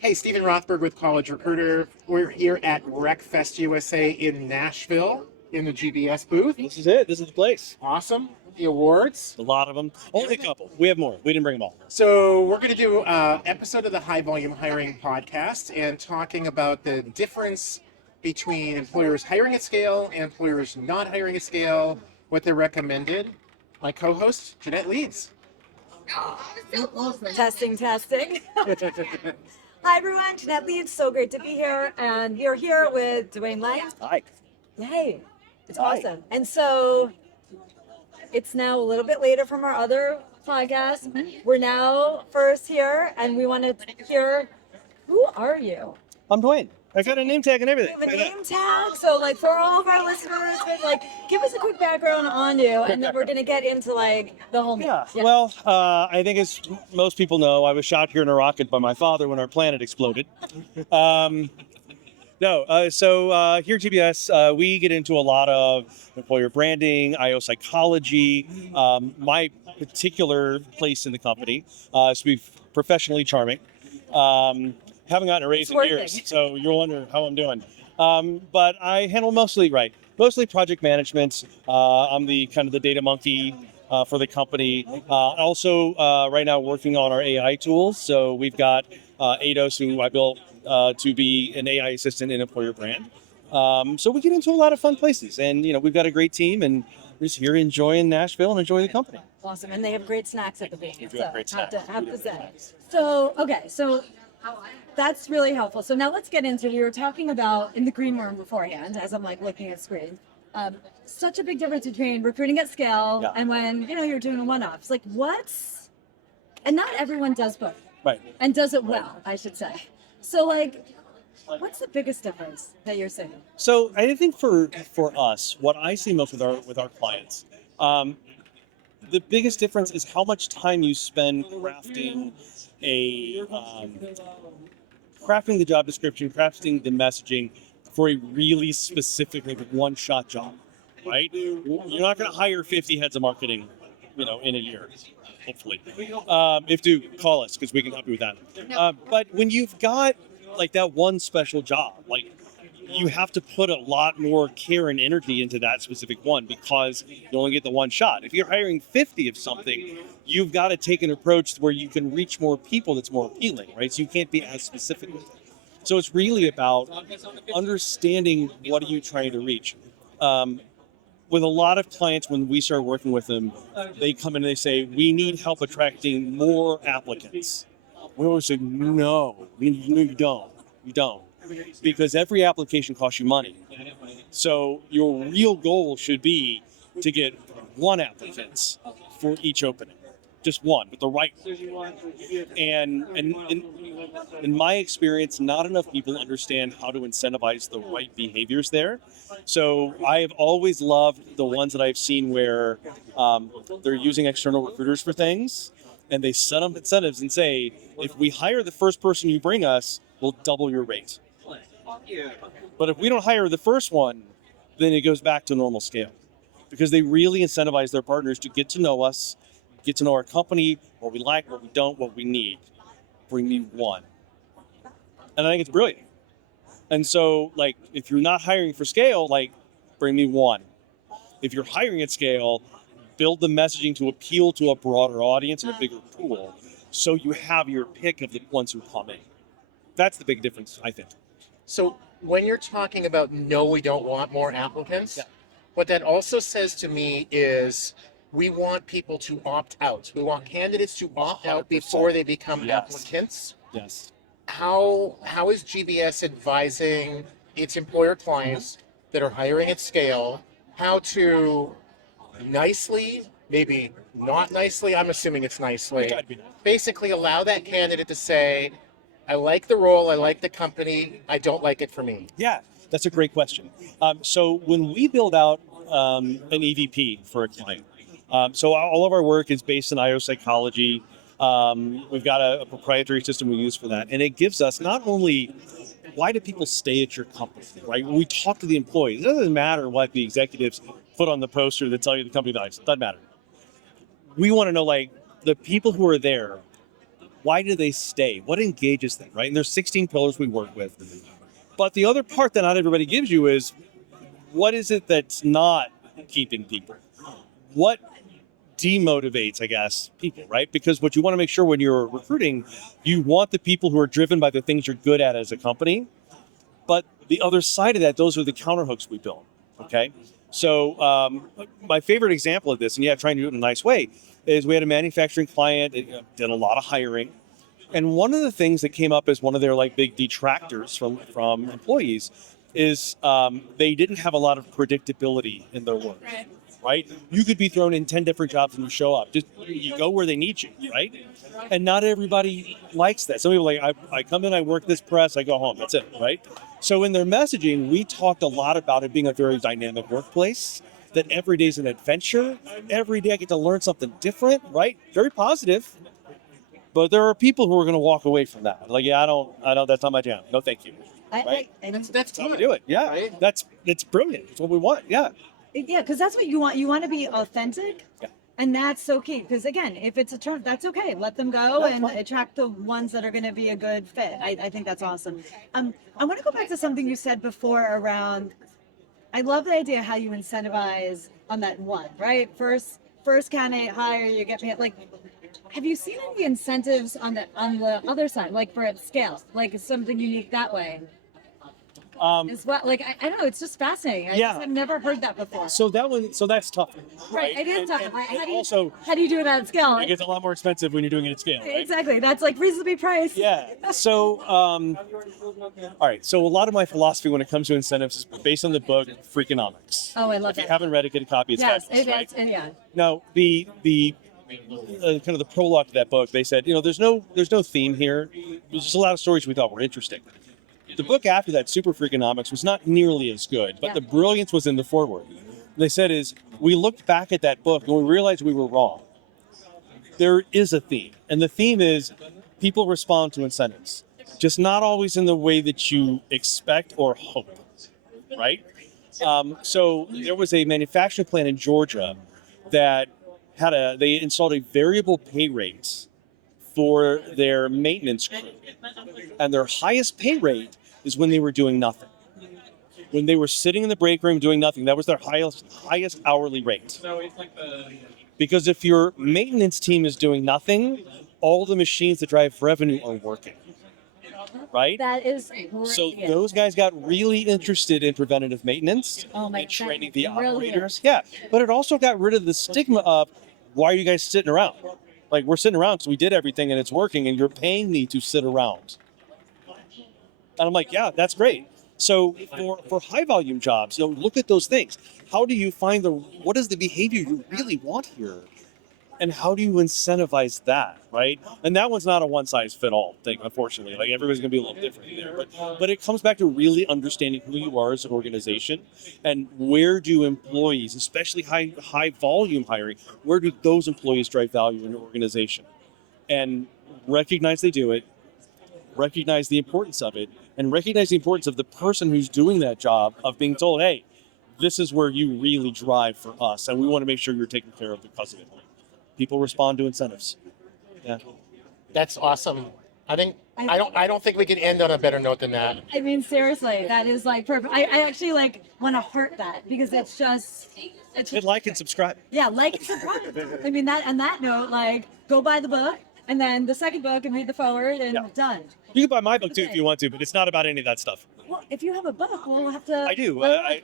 Hey, Stephen Rothberg with College Recruiter. We're here at RecFest USA in Nashville in the GBS booth. This is it. This is the place. Awesome. The awards. A lot of them. Only a couple. We have more. We didn't bring them all. So we're going to do an episode of the High Volume Hiring Podcast and talking about the difference between employers hiring at scale and employers not hiring at scale, what they're recommended. My co-host, Jeanette Leeds. Testing. Hi everyone, Jeanette Leeds. So great to be here, and you're here with Dwane Lay. Hi. Yay! It's Hi. awesome. And so it's now a little bit later from our other podcast. We're now first here, and we want to hear, who are you? I'm Dwane. I got a name tag and everything. We have a name tag, so like for all of our listeners, like give us a quick background on you, and then we're gonna get into like the whole. Yeah. Well, I think as most people know, I was shot here in a rocket by my father when our planet exploded. So here at GBS, we get into a lot of employer branding, IO psychology. My particular place in the company is to be professionally charming. Haven't gotten a raise in years, so you'll wonder how I'm doing. But I handle mostly project management. I'm the kind of the data monkey for the company. Also, right now working on our AI tools. So we've got ADOS, who I built to be an AI assistant in employer brand. So we get into a lot of fun places, and we've got a great team, and we're just here enjoying Nashville and enjoying the company. Awesome, and they have great snacks at the booth. We do have great snacks. Have to say. So that's really helpful. So now let's get into, we were talking about in the green room beforehand, as I'm like looking at screen, such a big difference between recruiting at scale and when, you're doing one-offs. Like and not everyone does both. Right. And does it well, I should say. So like, what's the biggest difference that you're seeing? So I think for us, what I see most with our clients, the biggest difference is how much time you spend crafting crafting the job description, crafting the messaging for a really specific, like one-shot job, right? You're not going to hire 50 heads of marketing, in a year, hopefully. If you call us, because we can help you with that. But when you've got like that one special job, like you have to put a lot more care and energy into that specific one because you only get the one shot. If you're hiring 50 of something, you've got to take an approach where you can reach more people that's more appealing, right? So you can't be as specific with it. So it's really about understanding what are you trying to reach. With a lot of clients, when we start working with them, they come in and they say, we need help attracting more applicants. We always say, no, you don't. You don't. Because every application costs you money. So your real goal should be to get one applicant for each opening. Just one, but the right one. And in my experience, not enough people understand how to incentivize the right behaviors there. So I have always loved the ones that I've seen where they're using external recruiters for things, and they set up incentives and say, if we hire the first person you bring us, we'll double your rate. But if we don't hire the first one, then it goes back to normal scale. Because they really incentivize their partners to get to know us, get to know our company, what we like, what we don't, what we need. Bring me one. And I think it's brilliant. And so, like, if you're not hiring for scale, like, bring me one. If you're hiring at scale, build the messaging to appeal to a broader audience and a bigger pool, so you have your pick of the ones who come in. That's the big difference, I think. So when you're talking about no, we don't want more applicants, what that also says to me is we want people to opt out. We want candidates to opt out before they become applicants. Yes. How is GBS advising its employer clients that are hiring at scale how to nicely, maybe not nicely, I'm assuming it's nicely, basically allow that candidate to say, I like the role, I like the company, I don't like it for me? Yeah, that's a great question. So when we build out an EVP for a client, so all of our work is based in IO psychology. We've got a proprietary system we use for that. And it gives us not only why do people stay at your company, right? When we talk to the employees, it doesn't matter what the executives put on the poster that tell you the company values. It doesn't matter. We want to know, like, the people who are there, Why do they stay? What engages them, right? And there's 16 pillars we work with. But the other part that not everybody gives you is, what is it that's not keeping people? What demotivates, I guess, people, right? Because what you want to make sure when you're recruiting, you want the people who are driven by the things you're good at as a company. But the other side of that, those are the counterhooks we build, okay? So my favorite example of this, and trying to do it in a nice way, is we had a manufacturing client that did a lot of hiring. And one of the things that came up as one of their like big detractors from employees is they didn't have a lot of predictability in their work, right? You could be thrown in 10 different jobs and you show up. Just you go where they need you, right? And not everybody likes that. Some people are like, I come in, I work this press, I go home. That's it, right? So in their messaging, we talked a lot about it being a very dynamic workplace, that every day is an adventure. Every day I get to learn something different, right? Very positive. But there are people who are going to walk away from that. Like, yeah, I don't, that's not my jam. No, thank you. Right? That's how we good. do it. Yeah. Right? It's brilliant. It's what we want. Yeah. Yeah, because that's what you want. You want to be authentic. Yeah. And that's so key. Because again, if it's a turn, that's okay. Let them go and attract the ones that are going to be a good fit. I think that's awesome. I want to go back to something you said before around, I love the idea of how you incentivize on that one, right? First candidate hire, you get paid. Like, have you seen any incentives on the other side, like for scale, like something unique that way? As well, like I don't know, it's just fascinating. I've never heard that before. So that's tough. Right, it is tough. Also, how do you do it at scale? it gets a lot more expensive when you're doing it at scale. Right? Exactly, that's like reasonably priced. Yeah. So, all right. So a lot of my philosophy when it comes to incentives is based on the book Freakonomics. Oh, I love If that. you haven't read it, get a copy. It's fabulous, right? Yeah. Now, the kind of the prologue to that book, they said, there's no theme here. There's just a lot of stories we thought were interesting. The book after that, Super Freakonomics, was not nearly as good, but the brilliance was in the foreword. They said we looked back at that book and we realized we were wrong. There is a theme, and the theme is people respond to incentives, just not always in the way that you expect or hope, right? So there was a manufacturing plant in Georgia that they installed a variable pay rate for their maintenance crew, and their highest pay rate is when they were doing nothing. When they were sitting in the break room doing nothing, that was their highest hourly rate. Because if your maintenance team is doing nothing, all the machines that drive revenue are working, right? That is brilliant. So those guys got really interested in preventative maintenance and training the operators. Yeah, but it also got rid of the stigma of, why are you guys sitting around? Like, we're sitting around because we did everything and it's working, and you're paying me to sit around. And I'm like, yeah, that's great. So for high volume jobs, look at those things. How do you find what is the behavior you really want here? And how do you incentivize that, right? And that one's not a one-size-fit-all thing, unfortunately. Like, everybody's going to be a little different there. But it comes back to really understanding who you are as an organization, and where do employees, especially high volume hiring, where do those employees drive value in your organization? And recognize they do it, recognize the importance of it, and recognize the importance of the person who's doing that job of being told, hey, this is where you really drive for us, and we want to make sure you're taken care of because of it. People respond to incentives. Yeah. That's awesome. I don't think we could end on a better note than that. I mean, seriously, that is like perfect. I actually like want to heart that, because it's just Hit like and subscribe. Yeah, like and subscribe. I mean, that on that note, like, go buy the book, and then the second book, and read the forward, and done. You can buy my book too if you want to, but it's not about any of that stuff. Well, if you have a book, we'll have to. I do.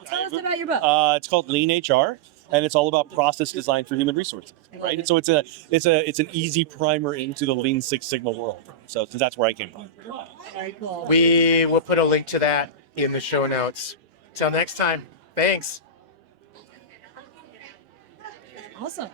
Tell us about your book. It's called Lean HR, and it's all about process design for human resources. Right, and so it's an easy primer into the Lean Six Sigma world. So that's where I came from. Very cool. We will put a link to that in the show notes. Till next time. Thanks. Awesome.